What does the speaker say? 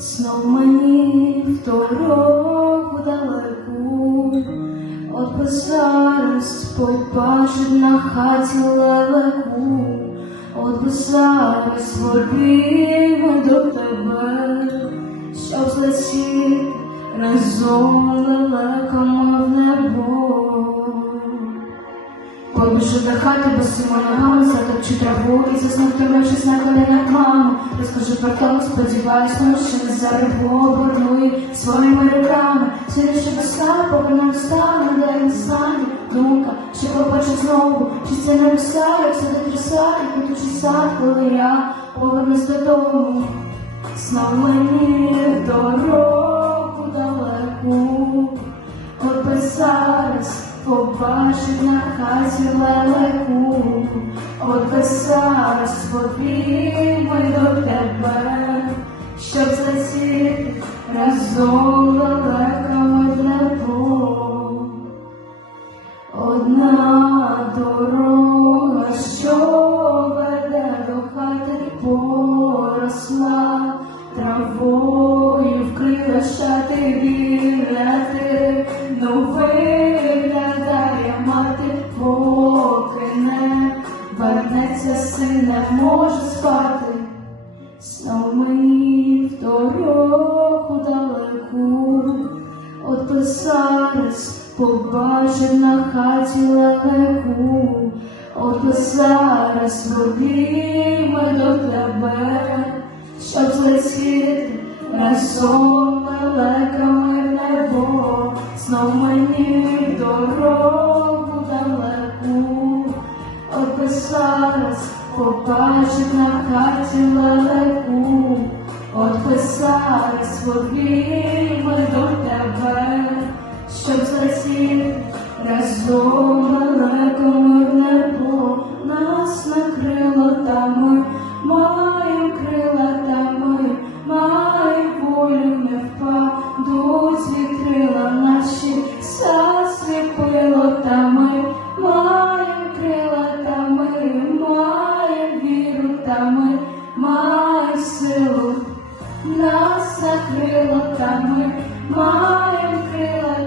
Знов мені в дорогу далеку, от би зараз побачив на хаті лелеку, от би зараз воріми до тебе, щоб злетіти разом лелеками в небо. Побіжу до хати, бо сима ногами затопчу траву і заснув тримаючись на колінах маму. Розкажу про тому, сподіваюсь, ну, що не зарибу, оборнує своїми руками. Сьогодні ще весна, повернув стане, де він стане. Думка, що побачу знову, чи це не весна, як це до тряса, і квітучий сад, коли я повернусь додому. Знов мені дорогу побачив на хаті лелеку, от зараз побігли до тебе, щоб злетіти разом лелеками в небо. Одна дорога, що веде до хати, поросла травою вкрита шати віляти, мати, поки не вернеться син, не може спати. Мені в дорогу далеку, от зараз побачив на хаті лелеку, от зараз водіми до тебе, щоб злетіти разом лелеками в небо, знов мені в дорогу. Зараз побачив на хаті лелеку, от би зараз до тебе, щоб злетіти разом still, not a clear what I'm here, my clear.